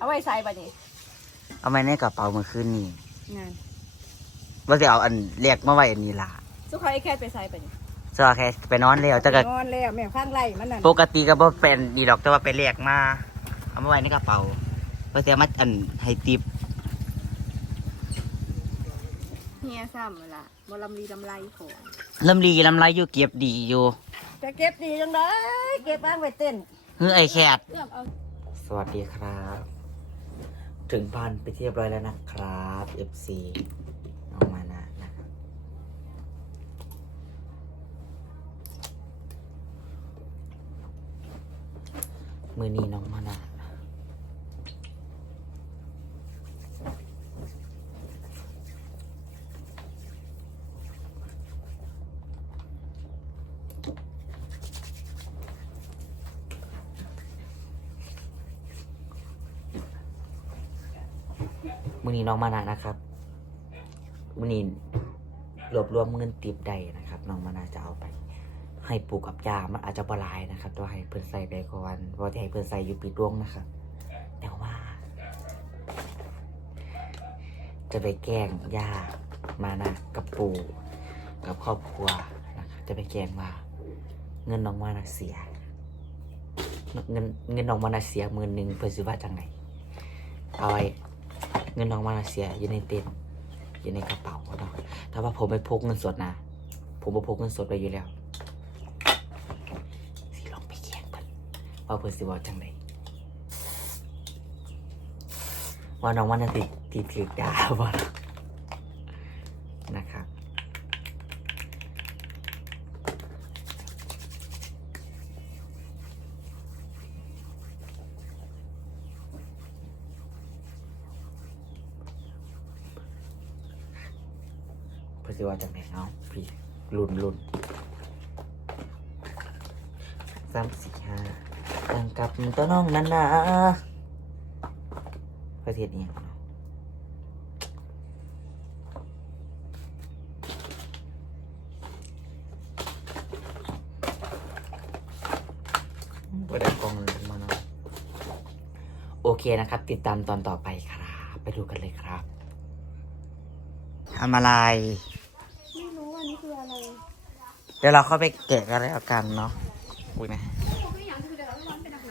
เอาไว้ใส่บัดนี้เอาไว้ในกระเป๋าเมื่อคืนนี้งานว่าจะเอาอันแรกมาไว้อันนี้ล่ะสุขอยไอ้แค่ไปใส่บัดนี้สว่าแค่ไปนอนแล้วแต่ก็นอนแล้วแม่ข้างไร่มันนั่นปกติก็บ่เป็นดีดอกแต่ว่าไปแลกมา เอามาไว้ในกระเป๋าเพื่อจะมาอันให้ติปเฮียซ้ำเวล่ะบ่ลำลีลำไรของลำลีลำไรอยู่เก็บดีอยู่จะเก็บดีจังได้เก็บบ้างไว้เต้นเฮ้ยไอแคทเอื้อมเอาสวัสดีครับ ถึงบ้านไปเรียบร้อยแล้วนะครับ FC น้องมานะนะครับ มือนี้น้องมานะ มือนี้น้องมานะนะครับมือนี้รวบรวมเงินติบใดนะครับ น้องมานะจะเอาไป ให้ปลูกกับยามันอาจจะบลายนะครับตัวให้เพื่อนใส่ไปก่อนเพราะจะให้เพื่อนใส่อยู่ปีดวงนะครับแต่ว่า จะไปแกล้งยามานะกับปู่กับครอบครัวนะครับจะไปแกล้งว่าเงินน้องมานะเสียเงินเงินน้องมานะเสียหมื่นหนึ่งเพื่อซื้อว่าจังไหนเอาไว้ เงินน้องมาเลเซียอยู่ในเต็นอยู่ในกระเป๋าเนาะแต่ว่าผมไปพกเงินสดนะ ผมไปพกเงินสดไปอยู่แล้วสิลองไปแข่งกันว่าเพื่อนสิบอกจังไดว่าน้องวันนติดติดถือดาบ่นะครับ เพื่อน สิว่าจังไดเอาพี่ลุนลุนสามสี่ห้าตั้งกับตัวน้องนั่นนะประเทศนี้เนาะบ่ได้กล้องเลยมาเนาะโอเคนะครับ ติดตามตอนต่อไปครับ ไปดูกันเลยครับทำอะไร ไม่รู้ว่านี่คืออะไร เดี๋ยวเราเข้าไปแกะกันแล้วกันเนาะอุ้ยแม่ไม่อยากคือเดี๋ยวเราร้อนเป็นหนัก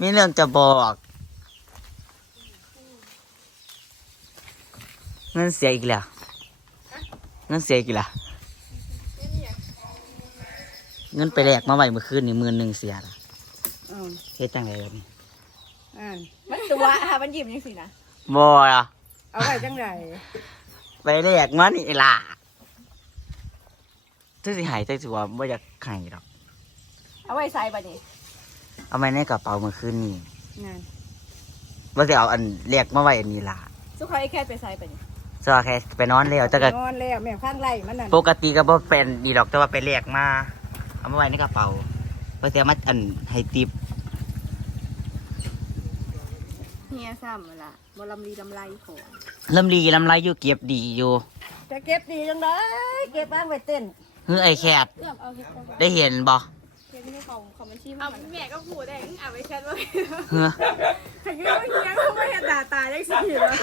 มีเรื่องจะบอกเงินเสียอีกแล้วเงินเสียอีกแล้วเงินไปแลกมาไว้เมื่อคืนนี่หมื่นหนึ่งเสียละอืมเฮ็ดจังไรแบบนี้อ่านมันตัวค่ะมันหยิบยังสินะบอะ เอาไว้จังไรไปแลกมานี่ล่ะถ้าสิหายใจสิว่าไม่อยากหายหรอก เอาไว้ใส่บัดนี้เอาไว้ในกระเป๋าเมื่อคืนนี่งานว่าจะเอาอันแลกมาไว้อันนี้ล่ะสุขอยไอ้แค่ไปใส่บัดนี้สว่าแค่ไปนอนแล้วแต่ก็นอนแล้วแม่ข้างไร่มันนั่นปกติก็บ่เป็นดีดอกแต่ว่าไปแลกมา เอามาไว้ในกระเป๋าเพื่อจะมาอันให้ติป เฮียซ้ำเวล่ะบ่ลำลีลำไรของลำลีลำไรอยู่เก็บดีอยู่จะเก็บดีจังได้เก็บบ้างไว้เต้นเฮ้ยไอแคทเอื้อมเอาเฮ็ดเอาได้เห็นบ่เฮ็ดนี่ของของมันชีพเอาแม่ก็พูดได้เอาไว้แค่ว่าเฮ้อถ้าคิดว่าเฮียก็ไม่เห็นตาตาได้สิแล้ว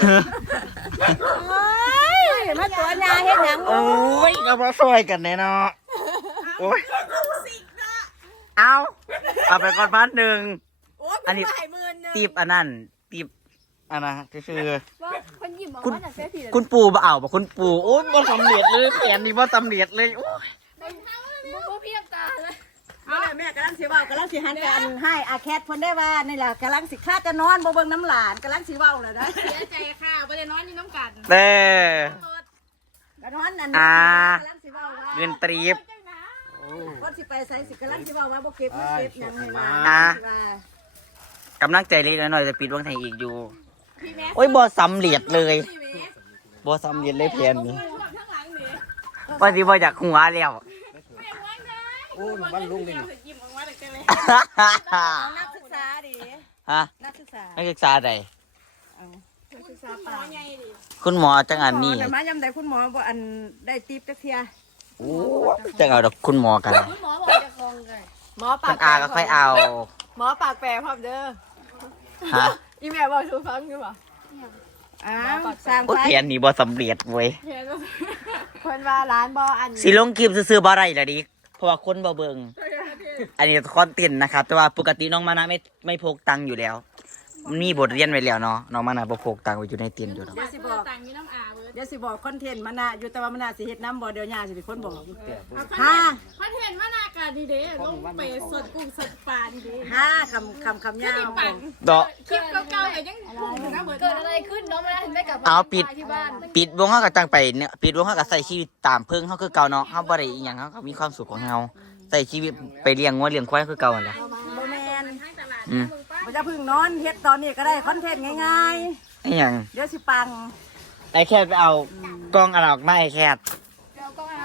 โอ้ยมาตัวยาเฮ็ดหยังโอ้ยก็มาช่วยกันแน่เนาะโอ้ยเอาเอาไปก่อนพันหนึ่ง โอ้ยอันนี้หลายหมื่นนึงติบอันนั้นติบ อันนะก็คือ ว่าคนหยิบบอกคุณว่าจากเส้ผิดคุณปู่บ่เอาบ่คุณปู่โอ้ยบ่สำเร็จเลยแผนนี้บ่สำเร็จเลยโอ้ยบ่เพียบตาเลยเอาแหละแม่กำลังสิเว้ากำลังสิหันกันให้อาแคทเพิ่นได้ว่านี่ล่ะกำลังสิคาดจะนอนบ่เบิ่งน้ำหลานกำลังสิเว้าแล้วนะเสียใจค่ะประเด็นน้อยนี่น้ำกันเด้ก็นอนนั่นอ่ากำลังสิเว้าว่าเงินตรีบ คนสิไปใส่สิกำลังสิเว้าว่าบ่เก็บบ่เก็บหยังให้มาอ่าว่ากำลังใจเล็กน้อยจะปิดวงไทยอีกอยู่ โอ้ยบ่สำเร็จเลยบ่สำเร็จเลยแผนนี้ว่าสิบ่อยากหัวแล้วโอ้ยบ้านลุงเลยนี่ยิ้มออกมาแต่เจอเลยเอานักศึกษาดิฮะนักศึกษานักศึกษาใดเอานักศึกษาหมป่าอใหญ่ดิคุณหมอจังอันนี้แต่มายามใดคุณหมอบ่อันได้ติปจักเที่ยโอ้ยจังเอาดอกคุณหมอกันคุณหมอบอกจะกองเลยหมอปาต้กนอาก็ค่อยเอา หมอปากแปรพร้อมเด้อฮะ อีแม่บอกชูฟังอยู่ป่ะอ้าวสร้างโอ้ไฟเทียนนี่บ่สำเร็จเว้ยเพิ่นว่าร้านบ่อันสิลงคลิปซื้อๆบ่ได้ละดิเพราะว่าคนบ่เบิ่งอันนี้คอนเทนต์นะครับ แต่ว่าปกติน้องมานะไม่ไม่พกตังค์อยู่แล้วมันมีบทเรียนไว้แล้วเนาะน้องมานะบ่พกตังค์ไว้อยู่ในเตียนอยู่แล้วเดี๋ยวสิบอกตังค์มีน้ำอาเวิร์ ดเดี๋ยวสิบอกคอนเทนต์มันน่ะอยู่แต่ว่ามันน่ะสิเฮ็ดน้ำบ่เดี๋ยวย่าสิเป็นคนบอกฮะห้าคอนเทนต์ว่านากาดีเด้ลงไปสดกุ้งสดปลาดีเด้ห้าคำคำคำยาวปังดอกคลิปเก่าๆแต่ยังนะเบิร์ดเกิดอะไรขึ้นน้องมาถึงได้กลับเอาปิดที่บ้านปิดวงเฮาก็จังไปเนี่ยปิดวงเฮาก็ใส่ชีวิตตามเพิ่งเฮาคือเก่าเนาะเฮาบ่ได้อีหยังเฮาก็มีความสุขของเฮาใส่ชีวิตไปเลี้ยงงัวเลี้ยงควายคือเก่านั่นแหละบ่แม่นทางตลาดอืมบ่จะพึ่งนอนเฮ็ดตอนนี้ก็ได้คอนเทนต์ง่ายไอ้หยังๆเดี๋ยวสิปัง ไอ้แค่ไปเอากล้องอันออกมาไอ้แค่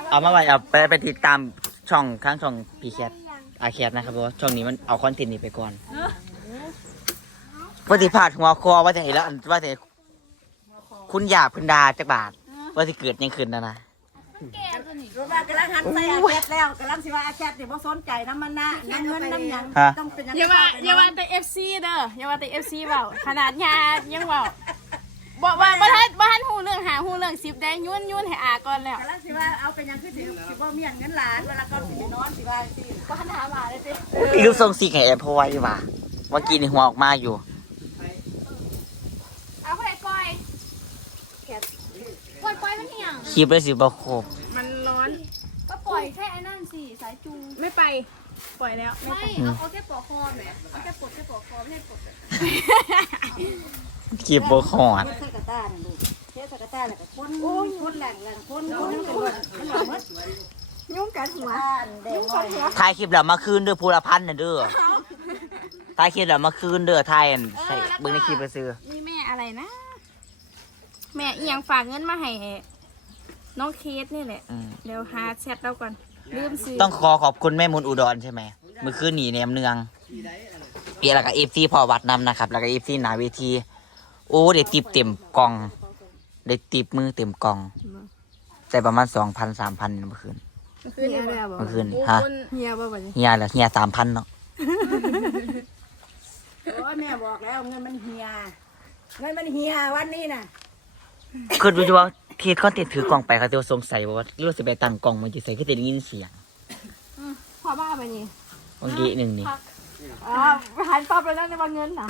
เอามาไว้เอาไปไปติดตามช่องข้างช่องพีแคทอาแคทนะครับเพราะว่าช่องนี้มันเอาคอนเทนต์นี้ไปก่อนว่าสิพาดหัวคอว่าจะเห็นแล้วอันว่าจะคุณหยาบคุณดาจักบาท ว่าสิเกิดยังขึ้นนะนะรู้ว่ากำลังหันใส่อาแคทแล้วกำลังสิว่าอาแคทนี่บ่สนใจน้ำมันนะน้ำเงินน้ำหยังต้องเป็นหยังอย่าว่าไปอย่าว่าแต่ FC เด้ออย่าว่าแต่ FC เปล่าขนาดยายังเปล่า บอกว่าบ่ทันบ่ทันฮู้เรื่องหาฮู้เรื่องสิบได้ยุ่นยุ่นให้อาก่อนแล้วกำลังสิว่าเอาเป็นหยังคือสิสิบ่เมียนเงินหลานเวลาก่อนสิไปนอนสิว่าสิบ้านหาหมาเลยสิอีรูปทรงสีแห่พอยว่ะเมื่อกี้ในหัวออกมาอยู่เอาไปปล่อยปล่อยปล่อยมันเหี่ยงคลิปเลยสิบ่ครบมันร้อน ก็ปล่อยแค่ไอ้นั่นสิสายจูงไม่ไป ปล่อยแล้ว ไม่ เอาเอาแค่ปลอกคอแหมเอาแค่ปลดแค่ปลอกคอไม่ใช่ปลด แบบบ่ขอดเฮ็ดใส่กระต้านั่นลูกเฮ็ดใส่กาแล้วก็คนคนแหลงแหลงคนคนนั้นก็หมดมันหมดยุ่งกันหัวแดงน้อยถ่ายคลิปแล้วมาคืนเด้อภูลพันน่ะเด้อถ่ายคลิปแล้วมาคืนเด้อถ่ายใส่เบิ่งในคลิปไปซื้อนี่แม่อะไรนะ แม่อียังฝากเงินมาให้น้องเคสนี่แหละ เดี๋ยวหาแชทเราก่อนลืมซื้อต้องขอขอบคุณแม่มุนอุดรใช่ไหมเมื่อคืนหนีแนมเนืองเปียแล้วก็เอฟซีพอวัดนำนะครับ แล้วก็เอฟซีหนาเวที โอ้ได้ติบเต็มกล่อง ได้ติบมือเต็มกล่อง แต่ประมาณสองพันสามพันเมื่อคืนคืนนี้บ่เมื่อคืนโอ้ฮะคนเฮียบ่บ่เนี่ยเฮียเหรอเฮียสามพันเนาะโอ้ยแม่บอกแล้วเงินมันเฮียเงินมันเฮียวันนี้น่ะคือดูว่าทีเขาติดถือกล่องไปเขาจะสงสัยว่ารู้สึกไปตั้งกล่องมันจะใส่ก็จะได้ยินเสียงพอบ้าไปนี่เมื่อกี้หนึ่งนี่อ๋อหันปั๊บแล้วนั่นในวันเงินน่ะ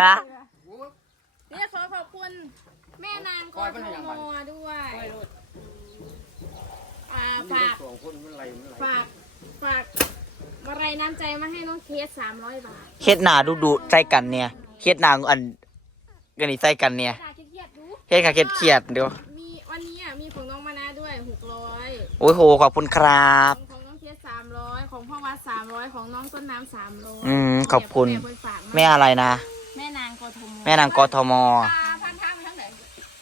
ฮะนี่ขอขอบคุณแม่นางกทมด้วยอ่าฝากสองคนมันไหลมันไหลฝากฝากอะไรน้ำใจมาให้น้องเคสสามร้อยบาทเฮ็ดหนาดูดูใจกันเนี่ยเฮ็ดหนาอันกันนี่ใจกันเนี่ยตาเครียดๆดู เฮ็ดค่ะเฮ็ดเครียดเดี๋ยวมีวันนี้อะมีของน้องมานะด้วยหกร้อยโอ้ยโหขอบคุณครับ ของน้องเคสสามร้อยของพ่อวัดสามร้อยของน้องต้นน้ำสามร้อยอืมขอบคุณ แม่เพิ่นฝากาแม่อะไรนะแม่นางกทมแม่นางกทมพาพันทางไปทางไหน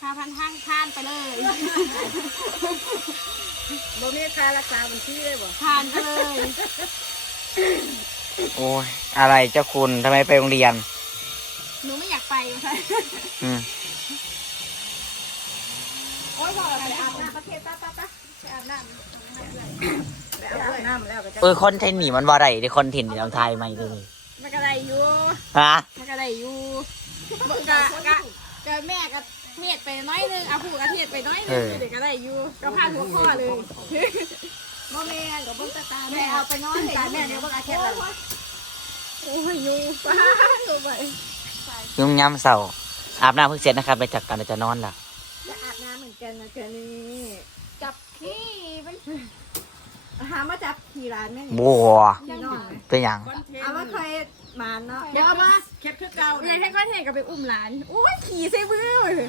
พาพันทางท่านไปเลยบ่มีค่ารักษาบัญชีเลยบ่ผ่านไปเลยโอ้ยอะไรเจ้าคุณทำไมไปโรงเรียน หนูไม่อยากไปค่ะอืมโอ๊ยบอกไปอาบน้ำประเทศป้าป้าป้าไปอาบน้ไปอาบน้ำแล้วก็จะเออคอนเทนต์นี่มันว่าไรในคอนเทนต์นี่เราทายไม่เลยำ มันก็ได้อยู่ฮะมันก็ได้อยู่มันก็ก็ก็แม่ก็เทียดไปน้อยนึงเอาผู้ก็เทียดไปน้อยนึงเด็กก็ได้อยู่ก็พาหัวข้อเลยบ่แม่นก็บ่ตาตาแม่เอาไปนอนตาแม่เดี๋ยวบ่อาแคทแล้วโอ้ยอยู่ป้าอยู่ไปยุ่งย้ำเสาอาบน้ำเพิ่งเสร็จนะครับ ไปจัดการเดี๋ยวจะนอนละจะอาบน้ำเหมือนกันนะเจอนี่จับขี้เป็น หามาจับขี่ร้านแม่บัวขี่น้องเป็นอย่างเอามาเคยมาเนาะเดี๋ยวเอามาเค็ดคือเก่าเดี๋ยวแค่ก็เทกับไปอุ้มหลานโอ้ยขี่ใส่มือเลย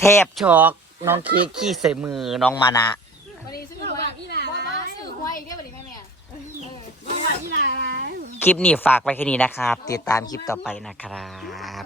แทบช็อกน้องเค้กขี้ใส่มือน้องมานะวันนี้ซื้อหวยอีหลาบ้าบ้าสื่อหวยอีกได้บ่ดิแม่แม่หวยอีหลาอะไรคลิปนี้ฝากไว้แค่นี้นะครับ ติดตามคลิปต่อไปนะครับ